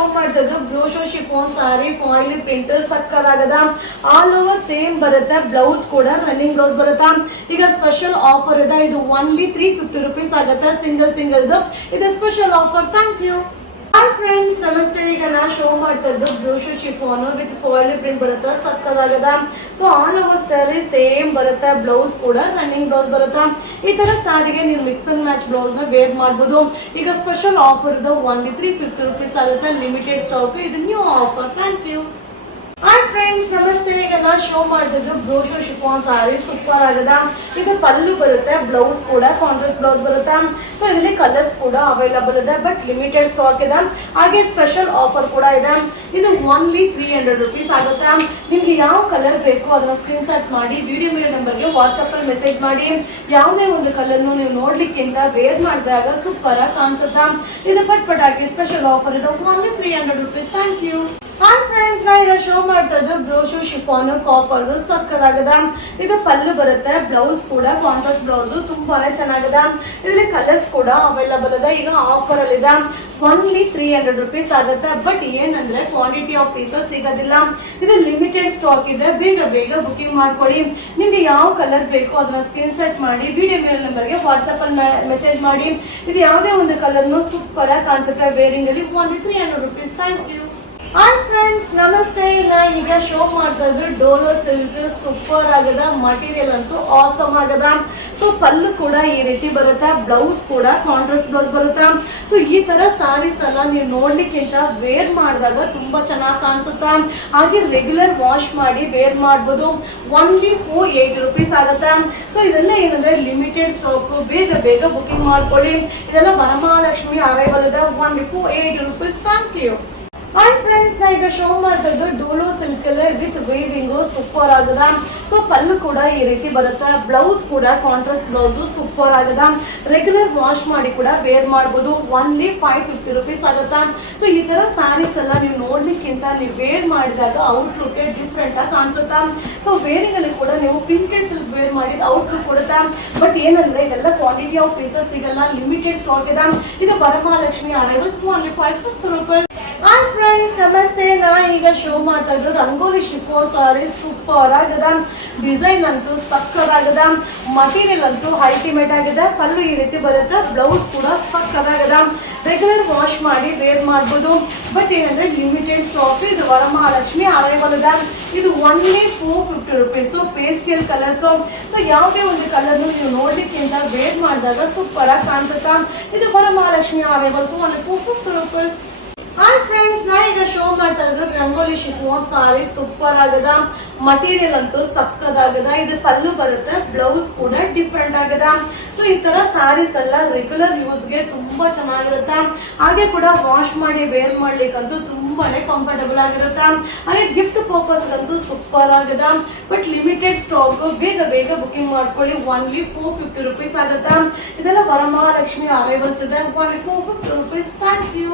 Show ಮಾಡ್ತಿದ್ದು ಬ್ರೋಶೋ chiffon sari foil print ಸಕ್ಕದಾಗದ ಆಲ್ ಓವರ್ ಸೇಮ್ ಬರುತ್ತೆ. ಬ್ಲೌಸ್ ಕೂಡ ರನ್ನಿಂಗ್ ಬ್ಲೌಸ್ ಬರುತ್ತಾ. ಈಗ ಸ್ಪೆಷಲ್ ಆಫರ್ ಇದೆ, ಇದು ಓನ್ಲಿ 350 rupees ಆಗುತ್ತೆ ಸಿಂಗಲ್ ಇದು special offer. Thank you. Hi friends, ನಮಸ್ತೆ. ಈಗ ನಾ ಶೋ ಮಾಡ್ತಾ ಇದ್ದು ಬ್ರೋಶೋ ಶಿಫಾನ್ ವಿತ್ ಫಾಯಿಲ್ ಪ್ರಿಂಟ್ ಬರುತ್ತೆ ಸಕ್ಕದಾಗದ. So all over sari same ಬರುತ್ತೆ. ಬ್ಲೌಸ್ ಕೂಡ ರನ್ನಿಂಗ್ ಬ್ಲೌಸ್ ಬರುತ್ತಾ. ಈ ತರ ಸಾರಿಗೆ ನೀವು ಮಿಕ್ಸ್ ಅಂಡ್ ಮ್ಯಾಚ್ ಬ್ಲೌಸ್ ನ ವೇರ್ ಮಾಡಬಹುದು. ಈಗ ಸ್ಪೆಷಲ್ ಆಫರ್ ಇದೆ, ಓನ್ಲಿ 350 rupees ಆಗುತ್ತೆ. ಲಿಮಿಟೆಡ್ ಸ್ಟಾಕ್, ಇದು new offer. Thank you. Hi friends, ನಮಸ್ತೆ. ಈಗ ನಾ ಶೋ ಮಾಡ್ತಿದ್ದು ಬ್ರೋಶೋ ಶಿಫಾನ್ ಸಾರಿ ಸೂಪರ್ ಆಗದ. ಇದು ಪಲ್ಲು ಬರುತ್ತೆ, ಬ್ಲೌಸ್ ಕೂಡ ಕಾಂಟ್ರಾಸ್ಟ್ ಬ್ಲೌಸ್ ಬರುತ್ತೆ. ಸೊ ಇದರಲ್ಲಿ ಕಲರ್ಸ್ ಕೂಡ ಅವೈಲಬಲ್ ಇದೆ, ಬಟ್ ಲಿಮಿಟೆಡ್ ಸ್ಟಾಕ್ ಇದೆ. ಹಾಗೆ ಸ್ಪೆಷಲ್ ಆಫರ್ ಕೂಡ ಇದೆ. ಇದು ಓನ್ಲಿ 300 rupees ಆಗುತ್ತೆ. ನಿಮ್ಗೆ ಯಾವ ಕಲರ್ ಬೇಕು ಅದನ್ನ ಸ್ಕ್ರೀನ್ ಶಾಟ್ ಮಾಡಿ ವಿಡಿಯೋ ಮೇಲೆ ನಂಬರ್ಗೆ ವಾಟ್ಸಪ್ ಅಲ್ಲಿ ಮೆಸೇಜ್ ಮಾಡಿ. ಯಾವುದೇ ಒಂದು ಕಲರ್ನು ನೀವು ನೋಡ್ಲಿಕ್ಕಿಂತ ವೇರ್ ಮಾಡಿದಾಗ ಸೂಪರ್ ಆಗಿ ಕಾಣಿಸುತ್ತಾ. ಇದು ಪಟ್ ಹಾಕಿ ಸ್ಪೆಷಲ್ ಆಫರ್ ಇದೆ, only 300 rupees. Thank you. Hi friends, ನಾ ಈಗ ಶೋ ಮಾಡ್ತಾ ಇದ್ದು ಬ್ರೋಶೋ ಶಿಫಾನ್ ಕಾಪರ್ ಸಕ್ಕದಾಗದ. ಇದು ಪಲ್ಲು ಬರುತ್ತೆ, ಬ್ಲೌಸ್ ಕೂಡ ಕಾಂಟ್ರಾಸ್ಟ್ ಬ್ಲೌಸ್ ತುಂಬಾನೇ ಚೆನ್ನಾಗಿದೆ. ಇದರಲ್ಲಿ ಕಲರ್ಸ್ ಕೂಡ ಅವೈಲಬಲ್ ಇದೆ. ಈಗ ಆಫರ್ ಅಲ್ಲಿ ಇದೆ, ಓನ್ಲಿ 300 rupees ಆಗುತ್ತೆ. ಬಟ್ ಏನಂದ್ರೆ ಕ್ವಾಂಟಿಟಿ ಆಫ್ ಪೀಸಸ್ ಸಿಗೋದಿಲ್ಲ. ಇದು ಲಿಮಿಟೆಡ್ ಸ್ಟಾಕ್ ಇದೆ, ಬೇಗ ಬುಕಿಂಗ್ ಮಾಡ್ಕೊಳ್ಳಿ. ನಿಮ್ಗೆ ಯಾವ ಕಲರ್ ಬೇಕು ಅದನ್ನ ಸ್ಕ್ರೀನ್ ಶಾಟ್ ಮಾಡಿ ವಿಡಿಯೋ ಮೇಲ್ ನಂಬರ್ಗೆ ವಾಟ್ಸಪ್ ಅಲ್ಲಿ ಮೆಸೇಜ್ ಮಾಡಿ. ಇದು ಯಾವುದೇ ಒಂದು ಕಲರ್ನು ಸೂಪರ್ ಆಗಿ ಕಾಣಿಸುತ್ತೆ ವೇರಿಂಗ್ ಅಲ್ಲಿ, only 300 rupees. Thank you. Hi friends, ನಮಸ್ತೆ. ನಾ ಈಗ ಶೋ ಮಾಡ್ತಾ ಇದ್ರು ಡೋಲೋ ಸಿಲ್ಕ್ ಸೂಪರ್ ಆಗದ. ಮಟೀರಿಯಲ್ ಅಂತೂ ಆಸಮ್ ಆಗದ. ಸೊ ಪಲ್ಲು ಕೂಡ ಈ ರೀತಿ ಬರುತ್ತೆ, ಬ್ಲೌಸ್ ಕೂಡ ಕಾಂಟ್ರಾಸ್ಟ್ ಬ್ಲೌಸ್ ಬರುತ್ತೆ. ಸೊ ಈ ತರ ಸಾರೀಸ್ ಎಲ್ಲ ನೀವು ನೋಡ್ಲಿಕ್ಕಿಂತ ವೇರ್ ಮಾಡಿದಾಗ ತುಂಬಾ ಚೆನ್ನಾಗಿ ಕಾಣಿಸುತ್ತೆ. ಹಾಗೆ ರೆಗ್ಯುಲರ್ ವಾಶ್ ಮಾಡಿ ವೇರ್ ಮಾಡ್ಬೋದು. ಓನ್ಲಿ 480 rupees ಆಗುತ್ತೆ. ಸೊ ಇದೆಲ್ಲ ಏನಂದ್ರೆ ಲಿಮಿಟೆಡ್ ಸ್ಟಾಕ್, ಬೇಗ ಬುಕಿಂಗ್ ಮಾಡ್ಕೊಳ್ಳಿ. ಇದೆಲ್ಲ ವರಮಹಾಲಕ್ಷ್ಮಿ ಅರೈವಲ್ ಇದೆ, only 480 rupees. Thank you. Hi friends, ನಾ ಈಗ ಶೋ ಮಾಡ್ತಾ ಇದ್ದು ಡೋಲೋ ಸಿಲ್ಕ್ ವಿತ್ ವೇರಿಂಗ್ ಸೂಪರ್ ಆಗದ. ಸೊ ಪಲ್ಲು ಕೂಡ ಈ ರೀತಿ ಬರುತ್ತೆ, ಬ್ಲೌಸ್ ಕೂಡ ಕಾಂಟ್ರಾಸ್ಟ್ ಬ್ಲೌಸ್ ಸೂಪರ್ ಆಗದ. ರೆಗ್ಯುಲರ್ ವಾಶ್ ಮಾಡಿ ಕೂಡ ವೇರ್ ಮಾಡ್ಬೋದು. ಓನ್ಲಿ 550 rupees ಆಗುತ್ತಾ. ಸೊ ಈ ತರ ಸ್ಯಾರೀಸ್ ಎಲ್ಲ ನೀವು ನೋಡ್ಲಿಕ್ಕಿಂತ ನೀವು ವೇರ್ ಮಾಡಿದಾಗ ಔಟ್ಲುಕ್ ಡಿಫ್ರೆಂಟ್ ಆಗಿ ಕಾಣಿಸುತ್ತಾ. ಸೊ ವೇರಿಂಗ್ ಅಲ್ಲಿ ಕೂಡ ನೀವು ಪ್ರಿಂಟೆಡ್ ಸಿಲ್ಕ್ ವೇರ್ ಮಾಡಿದ ಔಟ್ಲುಕ್ ಕೊಡುತ್ತಾ. ಬಟ್ ಏನಂದ್ರೆ ಇದೆಲ್ಲ ಕ್ವಾಂಟಿಟಿ ಆಫ್ ಪೀಸಸ್ ಸಿಗಲ್ಲ, ಲಿಮಿಟೆಡ್ ಸ್ಟಾಕ್ ಇದೆ. ಇದು Varamahalakshmi arrivals, only 550 rupees. Hi friends, ನಮಸ್ತೆ. ನಾ ಈಗ ಶೋ ಮಾಡ್ತಾ ಇದ್ದು ರಂಗೋಲಿ ಶಿಫಾನ್ ಸಾರಿ ಸೂಪರ್ ಆಗದ. ಡಿಸೈನ್ ಅಂತೂ ಸಕ್ಕದಾಗದ, ಮಟೀರಿಯಲ್ ಅಂತೂ ಅಲ್ಟಿಮೇಟ್ ಆಗಿದೆ. ಪಲ್ಲು ಈ ರೀತಿ ಬರುತ್ತೆ, ಬ್ಲೌಸ್ ಕೂಡ ಸಕ್ಕದಾಗದ. ರೆಗ್ಯುಲರ್ ವಾಶ್ ಮಾಡಿ ವೇರ್ ಮಾಡ್ಬೋದು. ಬಟ್ ಏನಂದ್ರೆ ಲಿಮಿಟೆಡ್ ಸ್ಟಾಕ್, ಇದು ವರಮಹಾಲಕ್ಷ್ಮಿ ಅರೈವಲ್ ಇದೆ. ಇದು only 450 rupees. Pastel colours. So ಯಾವುದೇ ಒಂದು ಕಲರ್ ನೀವು ನೋಡ್ಲಿಕ್ಕಿಂತ ವೇರ್ ಮಾಡಿದಾಗ ಸೂಪರ್ ಆಗಿ ಕಾಣಿಸುತ್ತಾ. ಇದು Varamahalakshmi arrivals, only 450 rupees. Hi friends, ನಾ ಈಗ ಶೋ ಮಾಡ್ತಾ ಇದ್ರು ರಂಗೋಲಿ ಶಿಫಾನ್ ಸಾರಿ ಸೂಪರ್ ಆಗದ. ಮಟೀರಿಯಲ್ ಅಂತೂ ಸಕ್ಕದಾಗದ. ಇದು ಪಲ್ಲು ಬರುತ್ತೆ, ಬ್ಲೌಸ್ ಕೂಡ ಡಿಫ್ರೆಂಟ್ ಆಗದ. ಸೊ ಈ ತರ ಸ್ಯಾರೀಸ್ ಎಲ್ಲ ರೆಗ್ಯುಲರ್ ಯೂಸ್ಗೆ ತುಂಬಾ ಚೆನ್ನಾಗಿರುತ್ತೆ. ಹಾಗೆ ಕೂಡ ವಾಶ್ ಮಾಡಿ ವೇರ್ ಮಾಡ್ಲಿಕ್ಕಂತೂ ತುಂಬಾನೇ ಕಂಫರ್ಟಬಲ್ ಆಗಿರುತ್ತೆ. ಹಾಗೆ ಗಿಫ್ಟ್ ಪರ್ಪಸ್ ಅಂತೂ ಸೂಪರ್ ಆಗದ. ಬಟ್ ಲಿಮಿಟೆಡ್ ಸ್ಟಾಕ್, ಬೇಗ ಬುಕಿಂಗ್ ಮಾಡ್ಕೊಳ್ಳಿ. ಓನ್ಲಿ 450 rupees ಆಗುತ್ತೆ. ಇದೆಲ್ಲ ವರಮಹಾಲಕ್ಷ್ಮಿ ಅರೈವಲ್ಸ್ ಇದೆ, ಓನ್ಲಿ 450 rupees. Thank you.